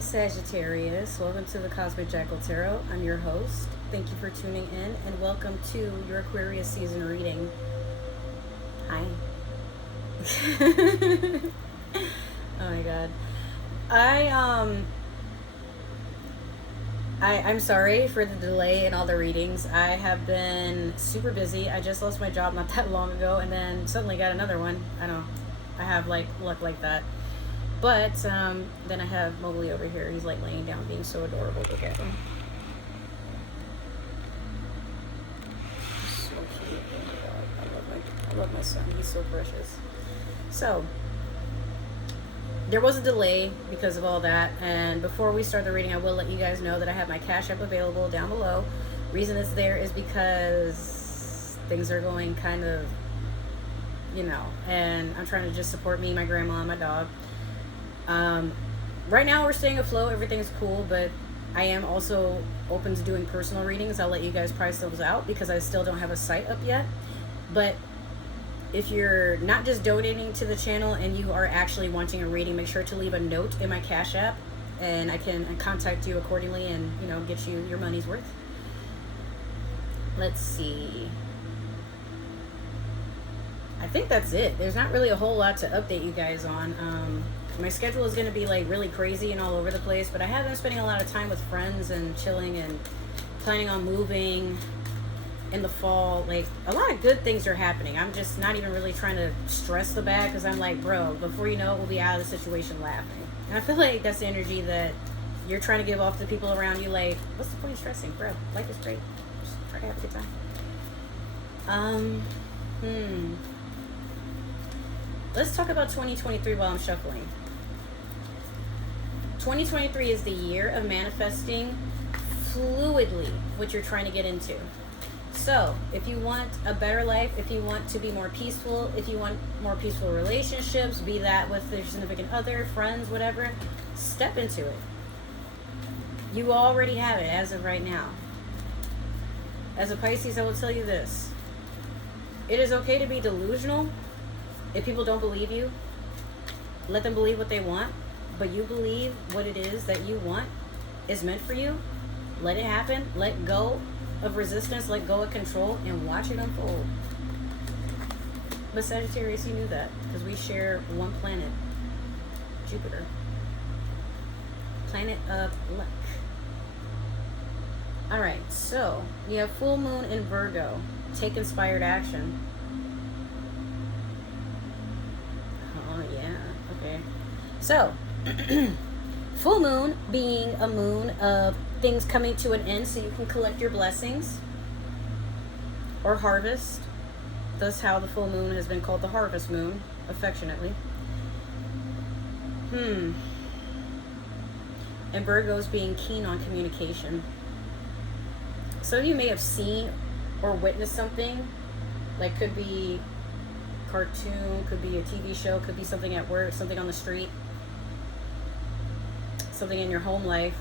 Sagittarius. Welcome to the Cosmic Jackal Tarot. I'm your host. Thank you for tuning in and welcome to your Aquarius season reading. Hi. Oh my god. I'm sorry for the delay in all the readings. I have been super busy. I just lost my job not that long ago and then suddenly got another one. I know. I have like luck like that. But then I have Mowgli over here. He's like laying down, being so adorable. Look at him. So cute. Oh my God. I love my son. He's so precious. So there was a delay because of all that. And before we start the reading, I will let you guys know that I have my Cash App available down below. Reason it's there is because things are going kind of, and I'm trying to just support me, my grandma, and my dog. Right now we're staying afloat, everything's cool, but I am also open to doing personal readings. I'll let you guys price those out because I still don't have a site up yet. But if you're not just donating to the channel and you are actually wanting a reading, make sure to leave a note in my Cash App and I can contact you accordingly and, get you your money's worth. Let's see. I think that's it. There's not really a whole lot to update you guys on. My schedule is going to be like really crazy and all over the place, but I have been spending a lot of time with friends and chilling and planning on moving in the fall. Like, a lot of good things are happening. I'm just not even really trying to stress the bad because I'm like, bro, before you know it, we'll be out of the situation laughing. And I feel like that's the energy that you're trying to give off to people around you. Like, what's the point of stressing, bro? Life is great. Just try to have a good time. Let's talk about 2023 while I'm shuffling. 2023 is the year of manifesting fluidly what you're trying to get into. So, if you want a better life, if you want to be more peaceful, if you want more peaceful relationships, be that with your significant other, friends, whatever, step into it. You already have it as of right now. As a Pisces, I will tell you this. It is okay to be delusional. If people don't believe you, let them believe what they want, but you believe what it is that you want is meant for you. Let it happen. Let go of resistance, let go of control, and watch it unfold. But Sagittarius, you knew that because we share one planet, Jupiter, planet of luck. All right, so you have full moon in Virgo. Take inspired action. Oh yeah, okay. So full moon being a moon of things coming to an end so you can collect your blessings or harvest. That's how the full moon has been called the harvest moon, affectionately. And Virgo's being keen on communication. So you may have seen or witnessed something, like could be cartoon, could be a TV show, could be something at work, something on the street, something in your home life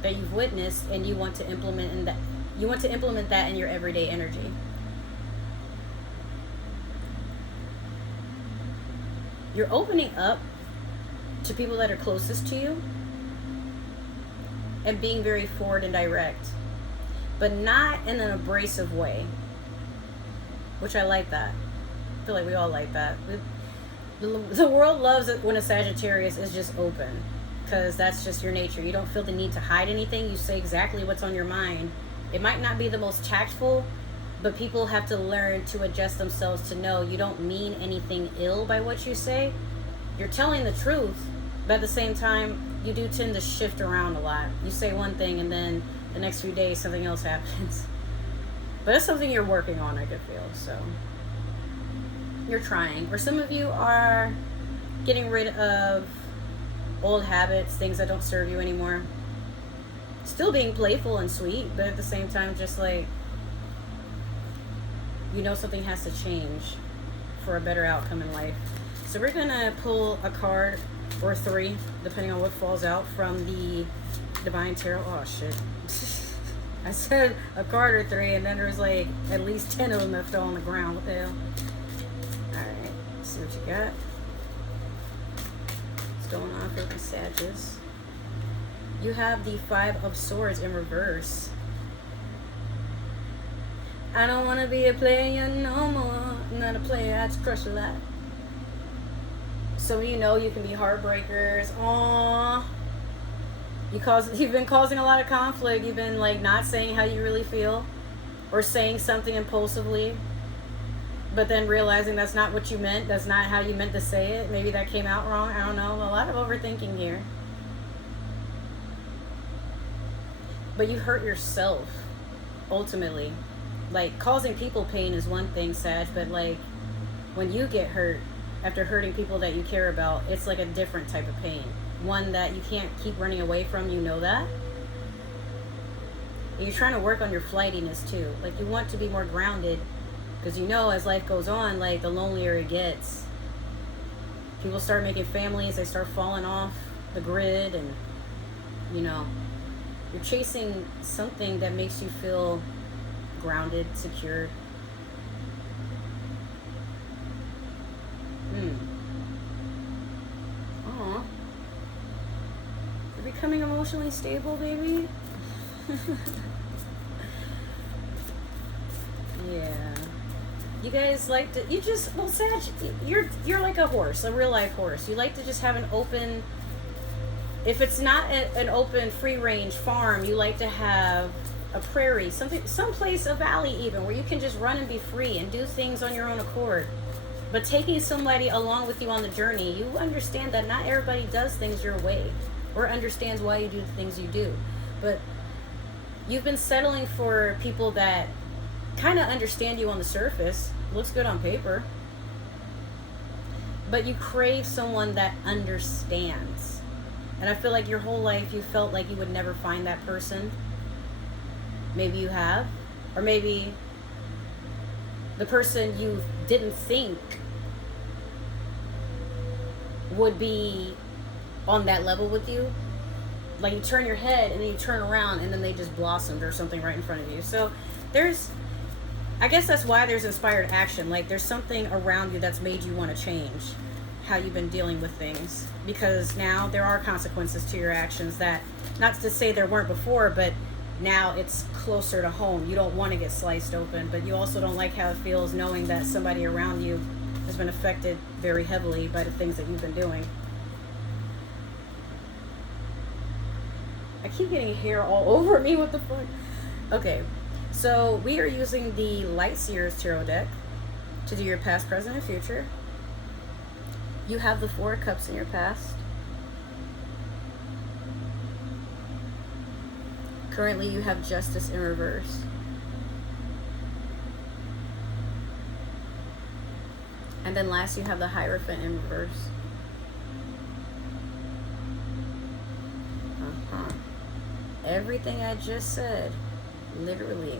that you've witnessed and you want to implement that in your everyday energy. You're opening up to people that are closest to you and being very forward and direct, but not in an abrasive way, which I like that. I feel like we all like that. The world loves it when a Sagittarius is just open, because that's just your nature. You don't feel the need to hide anything. You say exactly what's on your mind. It might not be the most tactful, but people have to learn to adjust themselves to know you don't mean anything ill by what you say. You're telling the truth, but at the same time, you do tend to shift around a lot. You say one thing and then the next few days something else happens. But that's something you're working on, I could feel. So you're trying. Or some of you are getting rid of old habits, things that don't serve you anymore. Still being playful and sweet, but at the same time just like, something has to change for a better outcome in life. So we're gonna pull a card or three, depending on what falls out, from the Divine Tarot. Oh shit. I said a card or three and then there's like at least 10 of them that fell on the ground. What the hell? Alright, let's see what you got. What's going on for the Sagittarius? You have the Five of Swords in reverse. I don't want to be a player no more. I'm not a player, that's crush a lot. So you know you can be heartbreakers. Aww. You've been causing a lot of conflict. You've been like not saying how you really feel, or saying something impulsively, but then realizing that's not what you meant. That's not how you meant to say it. Maybe that came out wrong. I don't know. A lot of overthinking here. But you hurt yourself, ultimately. Like, causing people pain is one thing, Sag, but like, when you get hurt after hurting people that you care about, it's like a different type of pain. One that you can't keep running away from, you know that. And you're trying to work on your flightiness too. Like, you want to be more grounded, because you know as life goes on, like, the lonelier it gets. People start making families, they start falling off the grid, and, you know, you're chasing something that makes you feel grounded, secure. Aw. You're becoming emotionally stable, baby. Yeah. You guys like to, well, Sag, you're like a horse, a real life horse. You like to just have an open, if it's not an open free range farm, you like to have a prairie, someplace, a valley even, where you can just run and be free and do things on your own accord. But taking somebody along with you on the journey, you understand that not everybody does things your way or understands why you do the things you do. But you've been settling for people that kind of understand you on the surface, looks good on paper, but you crave someone that understands. And I feel like your whole life you felt like you would never find that person. Maybe you have, or maybe the person you didn't think would be on that level with you, like you turn your head and then you turn around and then they just blossomed or something right in front of you. So I guess that's why there's inspired action. Like, there's something around you that's made you want to change how you've been dealing with things, because now there are consequences to your actions that, not to say there weren't before, but now it's closer to home. You don't want to get sliced open, but you also don't like how it feels knowing that somebody around you has been affected very heavily by the things that you've been doing. I keep getting hair all over me. What the fuck? Okay, so we are using the Light Seers Tarot deck to do your past, present, and future. You have the Four of Cups in your past. Currently, you have Justice in reverse. And then last, you have the Hierophant in reverse. Everything I just said, literally.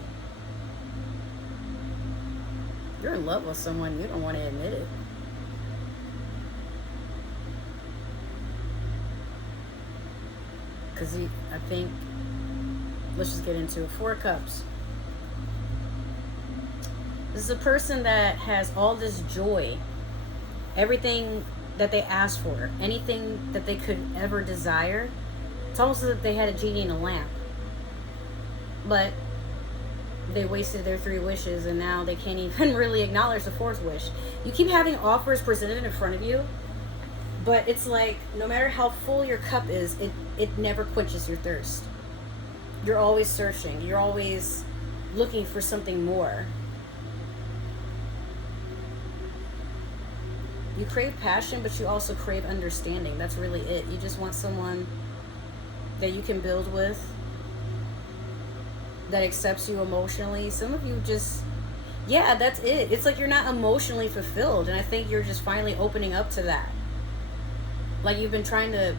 You're in love with someone, you don't want to admit it. Because I think, let's just get into it. Four of Cups. This is a person that has all this joy. Everything that they ask for. Anything that they could ever desire. It's almost as if they had a genie in a lamp. But they wasted their 3 wishes and now they can't even really acknowledge the 4th wish. You keep having offers presented in front of you, but it's like, no matter how full your cup is, it never quenches your thirst. You're always searching. You're always looking for something more. You crave passion, but you also crave understanding. That's really it. You just want someone that you can build with, that accepts you emotionally. Some of you just, yeah, that's it. It's like you're not emotionally fulfilled, and I think you're just finally opening up to that. Like, you've been trying to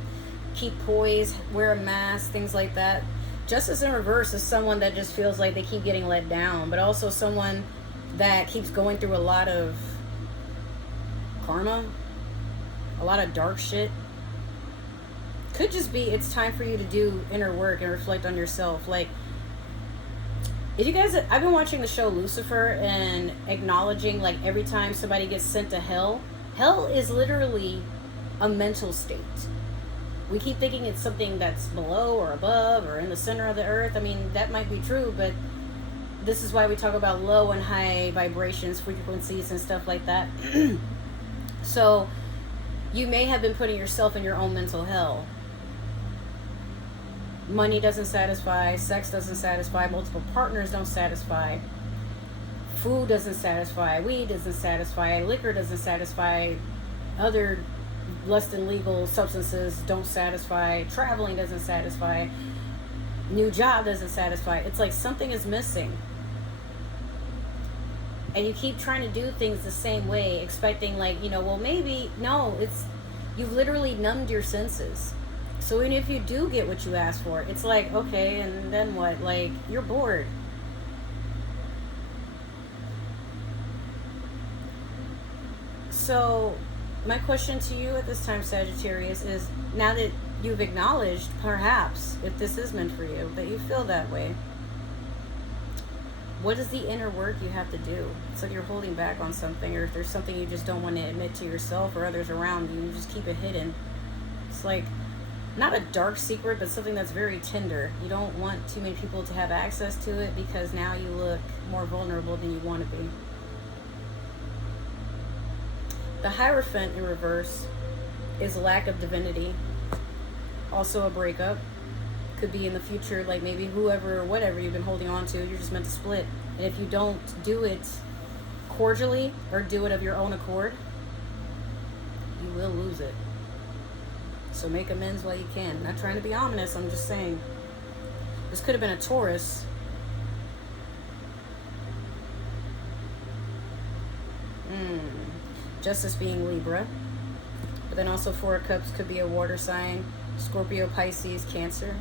keep poise, wear a mask, things like that. Justice in reverse is someone that just feels like they keep getting let down, but also someone that keeps going through a lot of karma, a lot of dark shit. Could just be it's time for you to do inner work and reflect on yourself. Like, if you guys, I've been watching the show Lucifer and acknowledging, like, every time somebody gets sent to hell is literally a mental state. We keep thinking it's something that's below or above or in the center of the earth. I mean, that might be true, but this is why we talk about low and high vibrations, frequencies, and stuff like that. So you may have been putting yourself in your own mental hell. Money doesn't satisfy, sex doesn't satisfy, multiple partners don't satisfy, food doesn't satisfy, weed doesn't satisfy, liquor doesn't satisfy, other less than legal substances don't satisfy, traveling doesn't satisfy, new job doesn't satisfy. It's like something is missing. And you keep trying to do things the same way, expecting like, well, maybe, no, you've literally numbed your senses. So even if you do get what you asked for, it's like, okay, and then what? Like, you're bored. So my question to you at this time, Sagittarius, is now that you've acknowledged, perhaps, if this is meant for you, that you feel that way, what is the inner work you have to do? It's like you're holding back on something, or if there's something you just don't want to admit to yourself or others around you, you just keep it hidden. It's like, not a dark secret, but something that's very tender. You don't want too many people to have access to it because now you look more vulnerable than you want to be. The Hierophant in reverse is lack of divinity. Also a breakup. Could be in the future, like maybe whoever or whatever you've been holding on to, you're just meant to split. And if you don't do it cordially or do it of your own accord, you will lose it. So make amends while you can. Not trying to be ominous, I'm just saying. This could have been a Taurus. Justice being Libra. But then also Four of Cups could be a water sign. Scorpio, Pisces, Cancer.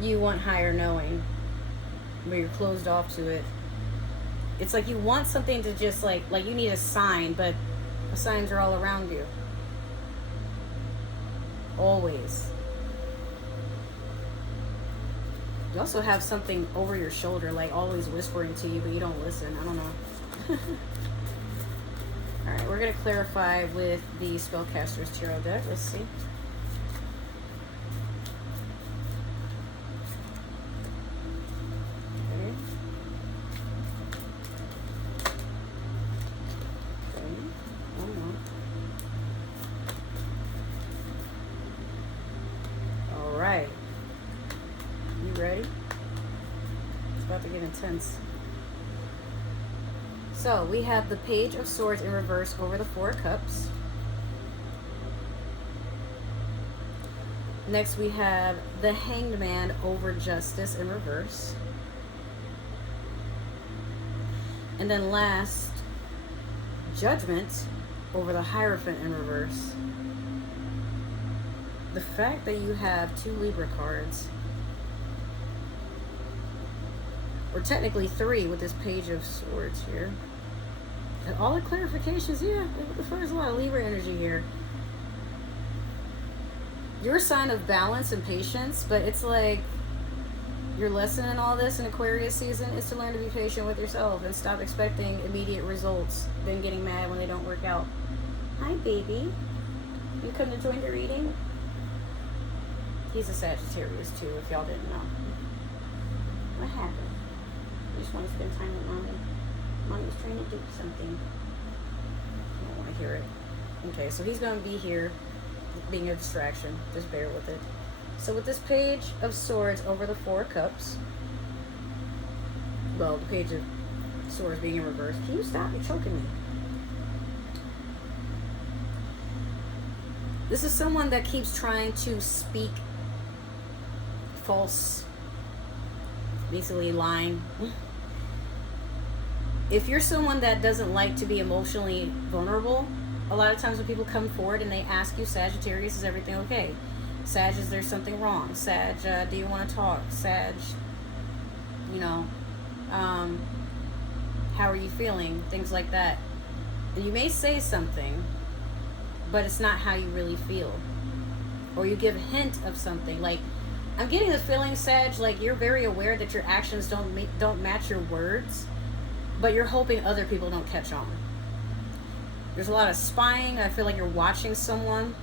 You want higher knowing, but you're closed off to it. It's like you want something to just like you need a sign, but the signs are all around you. Always. You also have something over your shoulder, like always whispering to you, but you don't listen. I don't know. Alright, we're going to clarify with the Spellcaster's Tarot deck. Let's see. Intense. So we have the Page of Swords in reverse over the Four of Cups. Next we have the Hanged Man over Justice in reverse. And then last, Judgment over the Hierophant in reverse. The fact that you have two Libra cards, or technically three with this Page of Swords here. And all the clarifications, yeah, there's a lot of Libra energy here. You're a sign of balance and patience, but it's like your lesson in all this in Aquarius season is to learn to be patient with yourself and stop expecting immediate results, then getting mad when they don't work out. Hi, baby. You come to join the reading? He's a Sagittarius, too, if y'all didn't know. What happened? You just want to spend time with mommy. Mommy's trying to do something. I don't want to hear it. Okay, so he's going to be here being a distraction. Just bear with it. So with this Page of Swords over the Four of Cups, well, the Page of Swords being in reverse. Can you stop? You're choking me. This is someone that keeps trying to speak false, basically lying. If you're someone that doesn't like to be emotionally vulnerable, a lot of times when people come forward and they ask you, Sagittarius, is everything okay? Sag, is there something wrong? Sag, do you want to talk? Sag, how are you feeling? Things like that. And you may say something, but it's not how you really feel. Or you give a hint of something. Like, I'm getting this feeling, Sag, like you're very aware that your actions don't match your words, but you're hoping other people don't catch on. There's a lot of spying. I feel like you're watching someone.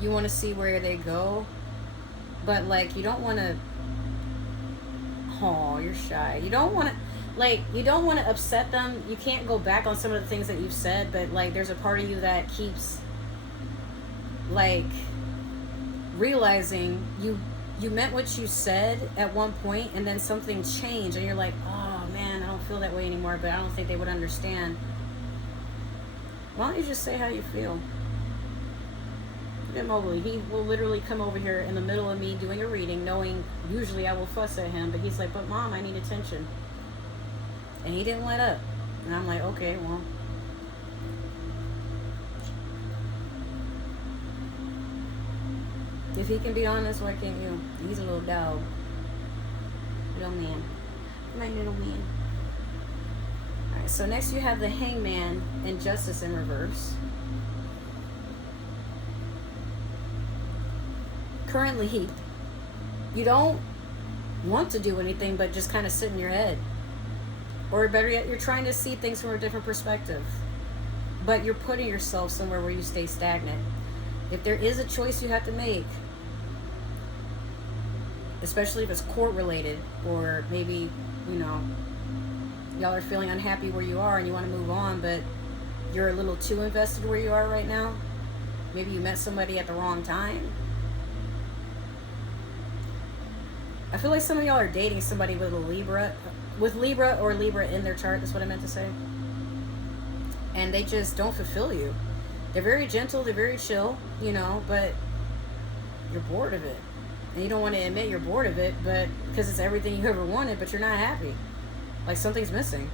You want to see where they go, but like you don't want to. Oh, you're shy. You don't want to. Like, you don't want to upset them. You can't go back on some of the things that you've said, but like there's a part of you that keeps like realizing you meant what you said at one point, and then something changed and you're like, oh man, I don't feel that way anymore, but I don't think they would understand. Why don't you just say how you feel? Look at Mowgli. He will literally come over here in the middle of me doing a reading, knowing usually I will fuss at him, but he's like, but mom, I need attention. And he didn't let up. And I'm like, okay, well. If he can be honest, why can't you? He's a little dog. Little man. My little man. Alright, so next you have the Hangman and Justice in reverse. Currently, you don't want to do anything but just kind of sit in your head. Or better yet, you're trying to see things from a different perspective. But you're putting yourself somewhere where you stay stagnant. If there is a choice you have to make, especially if it's court related, or maybe, you know, y'all are feeling unhappy where you are and you want to move on, but you're a little too invested where you are right now. Maybe you met somebody at the wrong time. I feel like some of y'all are dating somebody with a Libra or Libra in their chart. That's what I meant to say. And they just don't fulfill you. They're very gentle, they're very chill, you know, but you're bored of it. And you don't want to admit you're bored of it, but because it's everything you ever wanted, but you're not happy. Like something's missing.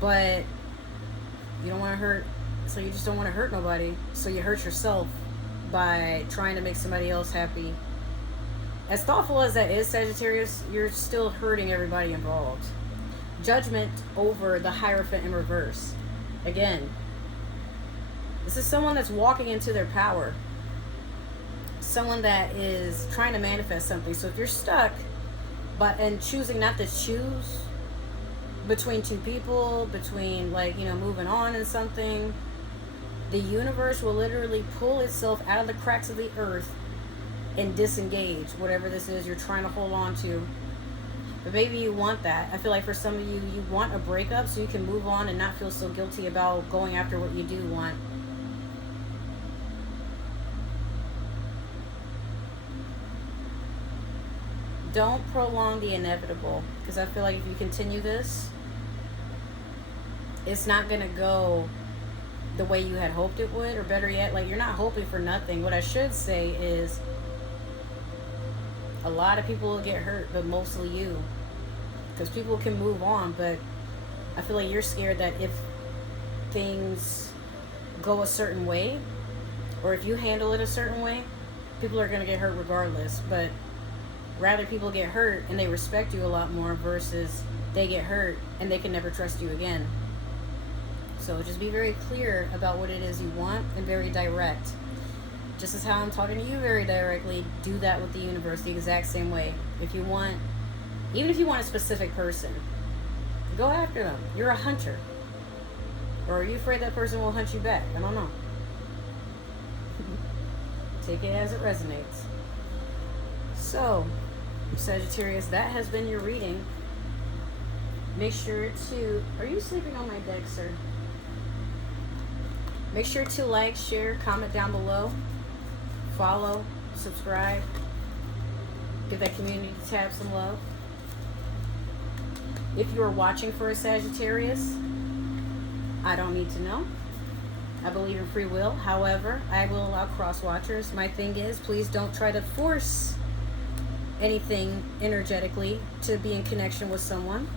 But you don't want to hurt, so you just don't want to hurt nobody. So you hurt yourself by trying to make somebody else happy. As thoughtful as that is, Sagittarius, you're still hurting everybody involved. Judgment over the Hierophant in reverse. Again, this is someone that's walking into their power. Someone that is trying to manifest something. So if you're stuck and choosing not to choose between two people, between like, you know, moving on and something, the universe will literally pull itself out of the cracks of the earth and disengage whatever this is you're trying to hold on to. But maybe you want that. I feel like for some of you, you want a breakup so you can move on and not feel so guilty about going after what you do want. Don't prolong the inevitable, because I feel like if you continue this, it's not going to go the way you had hoped it would, or better yet, like you're not hoping for nothing. What I should say is a lot of people will get hurt, but mostly you, because people can move on, but I feel like you're scared that if things go a certain way, or if you handle it a certain way, people are going to get hurt regardless. But rather people get hurt and they respect you a lot more versus they get hurt and they can never trust you again. So just be very clear about what it is you want and very direct. Just as how I'm talking to you very directly, do that with the universe the exact same way. If you want, even if you want a specific person, go after them. You're a hunter. Or are you afraid that person will hunt you back? I don't know. Take it as it resonates. So, Sagittarius, that has been your reading. Make sure to... Are you sleeping on my deck, sir? Make sure to like, share, comment down below. Follow, subscribe. Give that community tab some love. If you are watching for a Sagittarius, I don't need to know. I believe in free will. However, I will allow cross watchers. My thing is, please don't try to force anything energetically to be in connection with someone,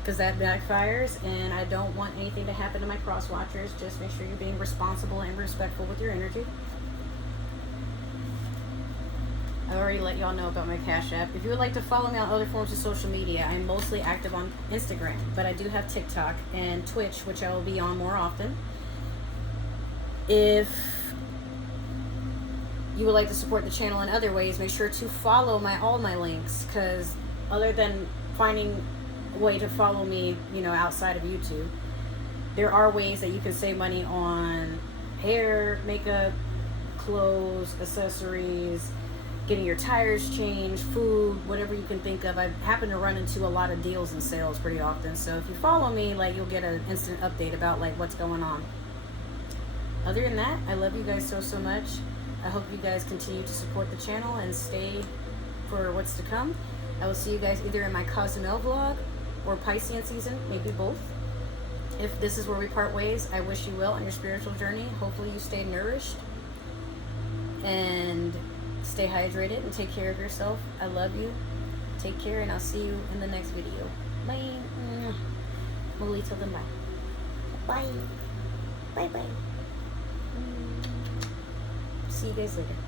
because that backfires, and I don't want anything to happen to my cross watchers. Just make sure you're being responsible and respectful with your energy. I already let y'all know about my Cash App. If you would like to follow me on other forms of social media, I'm mostly active on Instagram, but I do have TikTok and Twitch, which I will be on more often. If you would like to support the channel in other ways, make sure to follow all my links, because other than finding a way to follow me, you know, outside of YouTube, there are ways that you can save money on hair, makeup, clothes, accessories, getting your tires changed, food, whatever you can think of. I happen to run into a lot of deals and sales pretty often. So if you follow me, like, you'll get an instant update about like what's going on. Other than that, I love you guys so much. I hope you guys continue to support the channel and stay for what's to come. I will see you guys either in my Cozumel vlog or Piscean season, maybe both. If this is where we part ways, I wish you well on your spiritual journey. Hopefully you stay nourished and stay hydrated and take care of yourself. I love you. Take care, and I'll see you in the next video. Bye. We'll till then, bye. Bye. Bye. See you guys later.